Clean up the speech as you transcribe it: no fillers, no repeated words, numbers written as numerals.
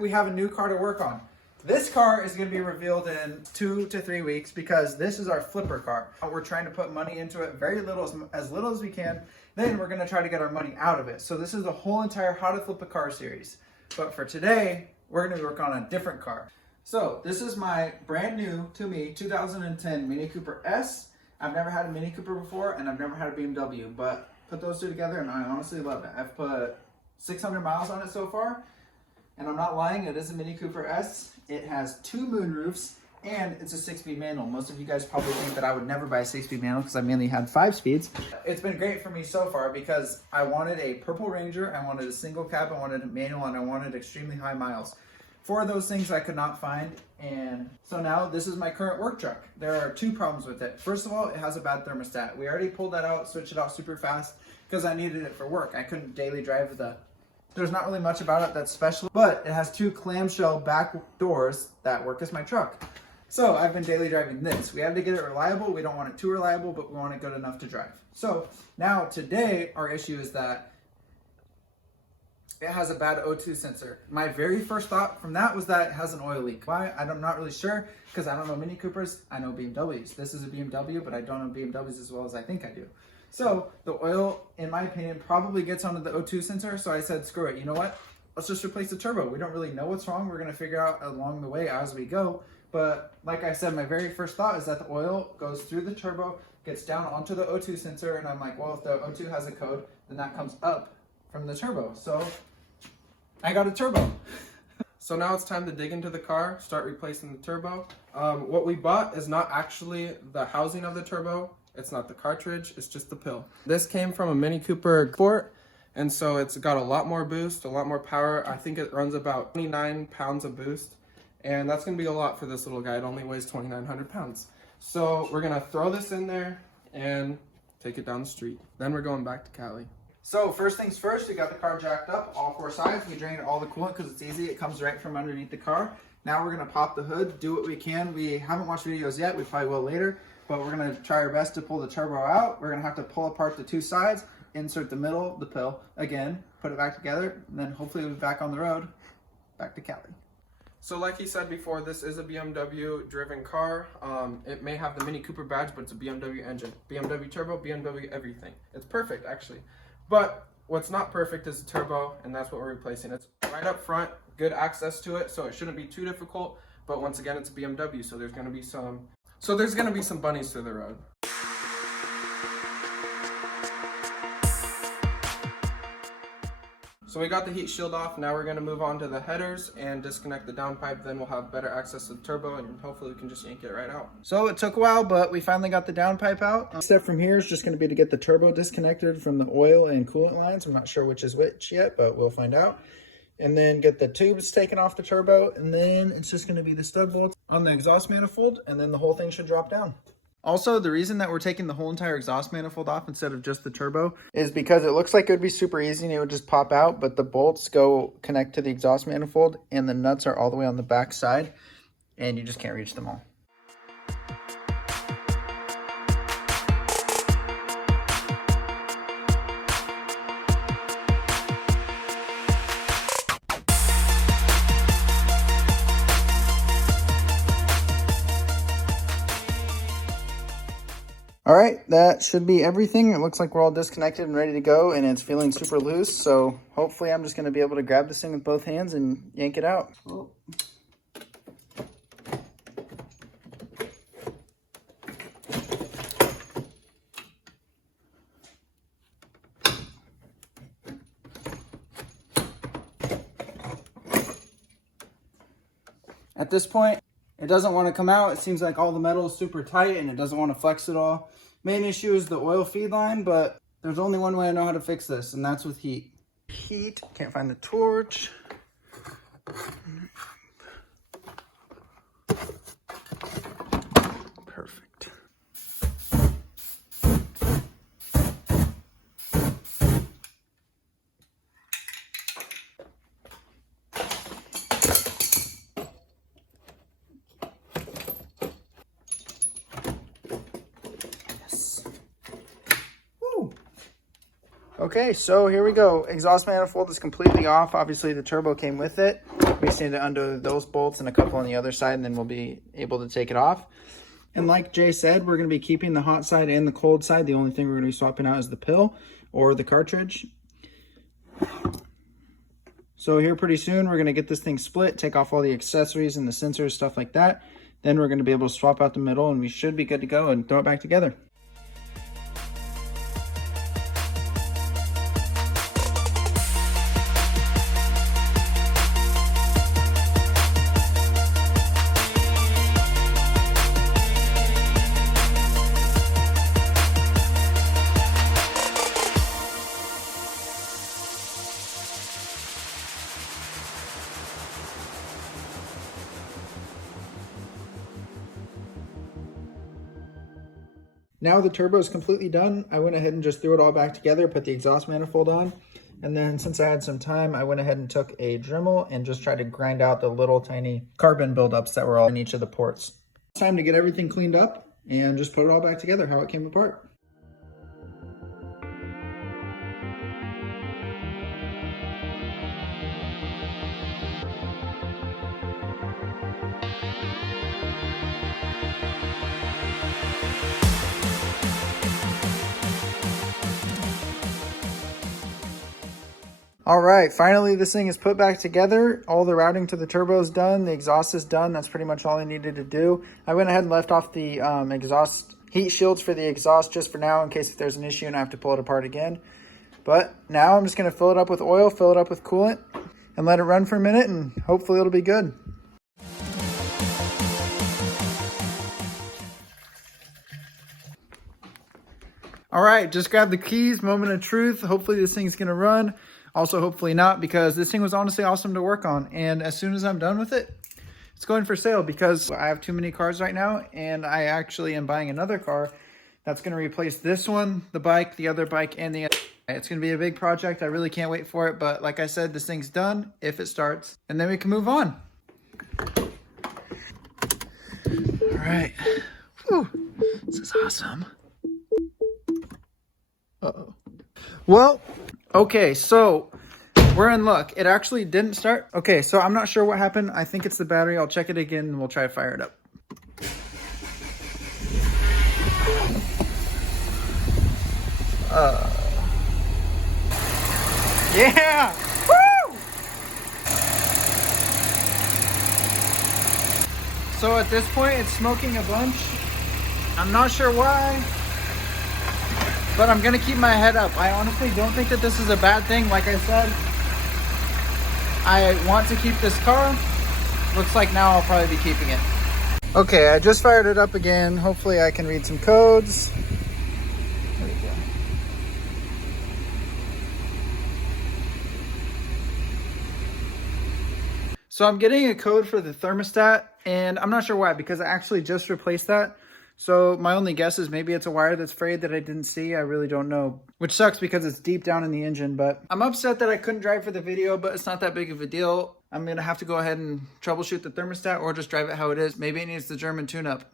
we have a new car to work on. This car is going to be revealed in 2 to 3 weeks because this is our flipper car. We're trying to put money into it, very little, as little as we can. Then we're going to try to get our money out of it. So this is the whole entire How to Flip a Car series. But for today, we're going to work on a different car. So this is my brand new, to me, 2010 Mini Cooper S. I've never had a Mini Cooper before, and I've never had a BMW, but put those two together, and I honestly love it. I've put 600 miles on it so far, and I'm not lying, it is a Mini Cooper S. It has 2 moonroofs, and it's a 6-speed manual. Most of you guys probably think that I would never buy a 6-speed manual because I mainly had 5 speeds. It's been great for me so far because I wanted a Purple Ranger, I wanted a single cab, I wanted a manual, and I wanted extremely high miles. 4 of those things I could not find, and so now this is my current work truck. There are 2 problems with it. First of all, it has a bad thermostat. We already pulled that out, switched it out super fast because I needed it for work. I couldn't daily drive there's not really much about it that's special, but it has 2 clamshell back doors that work as my truck. So I've been daily driving this. We had to get it reliable. We don't want it too reliable, but we want it good enough to drive. So now today, our issue is that it has a bad O2 sensor. My very first thought from that was that it has an oil leak. Why? I'm not really sure because I don't know Mini Coopers. I know BMWs. This is a BMW, but I don't know BMWs as well as I think I do. So the oil, in my opinion, probably gets onto the O2 sensor. So I said, screw it. You know what? Let's just replace the turbo. We don't really know what's wrong. We're going to figure out along the way as we go. But like I said, my very first thought is that the oil goes through the turbo, gets down onto the O2 sensor. And I'm like, well, if the O2 has a code, then that comes up from the turbo. So I got a turbo. So now it's time to dig into the car, start replacing the turbo. What we bought is not actually the housing of the turbo. It's not the cartridge, it's just the pill. This came from a Mini Cooper Sport, and so it's got a lot more boost, a lot more power. I think it runs about 29 pounds of boost, and that's gonna be a lot for this little guy. It only weighs 2,900 pounds. So we're gonna throw this in there and take it down the street. Then we're going back to Cali. So first things first, we got the car jacked up, all 4 sides. We drained all the coolant because it's easy. It comes right from underneath the car. Now we're gonna pop the hood, do what we can. We haven't watched videos yet, we probably will later, but we're gonna try our best to pull the turbo out. We're gonna have to pull apart the 2 sides, insert the middle, the pill, again, put it back together, and then hopefully we'll be back on the road, back to Cali. So like he said before, this is a BMW driven car. It may have the Mini Cooper badge, but it's a BMW engine. BMW turbo, BMW everything. It's perfect actually. But what's not perfect is the turbo, and that's what we're replacing. It's right up front, good access to it, so it shouldn't be too difficult. But once again, it's a BMW, so there's gonna be some bunnies to the road. So we got the heat shield off. Now we're gonna move on to the headers and disconnect the downpipe. Then we'll have better access to the turbo, and hopefully we can just yank it right out. So it took a while, but we finally got the downpipe out. Next step from here is just gonna be to get the turbo disconnected from the oil and coolant lines. I'm not sure which is which yet, but we'll find out. And then get the tubes taken off the turbo, and then it's just gonna be the stud bolts on the exhaust manifold, and then the whole thing should drop down. Also, the reason that we're taking the whole entire exhaust manifold off instead of just the turbo is because it looks like it would be super easy and it would just pop out, but the bolts connect to the exhaust manifold and the nuts are all the way on the back side and you just can't reach them all. All right, that should be everything. It looks like we're all disconnected and ready to go, and it's feeling super loose. So hopefully I'm just gonna be able to grab this thing with both hands and yank it out. Oh. At this point, it doesn't want to come out. It seems like all the metal is super tight and it doesn't want to flex at all. Main issue is the oil feed line, but there's only one way I know how to fix this, and that's with heat. Heat, can't find the torch. Perfect. Okay, so here we go. Exhaust manifold is completely off. Obviously the turbo came with it. We just need to undo those bolts and a couple on the other side, and then we'll be able to take it off. And like Jay said, we're going to be keeping the hot side and the cold side. The only thing we're going to be swapping out is the pill or the cartridge. So here pretty soon, we're going to get this thing split, take off all the accessories and the sensors, stuff like that. Then we're going to be able to swap out the middle, and we should be good to go and throw it back together. Now the turbo is completely done. I went ahead and just threw it all back together, put the exhaust manifold on. And then since I had some time, I went ahead and took a Dremel and just tried to grind out the little tiny carbon buildups that were all in each of the ports. It's time to get everything cleaned up and just put it all back together, how it came apart. All right, finally this thing is put back together. All the routing to the turbo is done. The exhaust is done. That's pretty much all I needed to do. I went ahead and left off the exhaust heat shields for the exhaust just for now in case if there's an issue and I have to pull it apart again. But now I'm just going to fill it up with oil, fill it up with coolant, and let it run for a minute, and hopefully it'll be good. All right, just grabbed the keys, moment of truth. Hopefully this thing's going to run. Also, hopefully not, because this thing was honestly awesome to work on. And as soon as I'm done with it, it's going for sale because I have too many cars right now. And I actually am buying another car that's going to replace this one, the bike, the other bike, and the other. It's going to be a big project. I really can't wait for it. But like I said, this thing's done if it starts. And then we can move on. All right. Whew. This is awesome. Uh-oh. Well, okay, so we're in luck. It actually didn't start. Okay, so I'm not sure what happened. I think it's the battery. I'll check it again and we'll try to fire it up. Yeah! Woo! So at this point, it's smoking a bunch. I'm not sure why, but I'm gonna keep my head up. I honestly don't think that this is a bad thing. Like I said, I want to keep this car. Looks like now I'll probably be keeping it. Okay, I just fired it up again. Hopefully I can read some codes. There we go. So I'm getting a code for the thermostat, and I'm not sure why, because I actually just replaced that. So my only guess is maybe it's a wire that's frayed that I didn't see. I really don't know, which sucks because it's deep down in the engine. But I'm upset that I couldn't drive for the video, but it's not that big of a deal. I'm going to have to go ahead and troubleshoot the thermostat or just drive it how it is. Maybe it needs the German tune-up.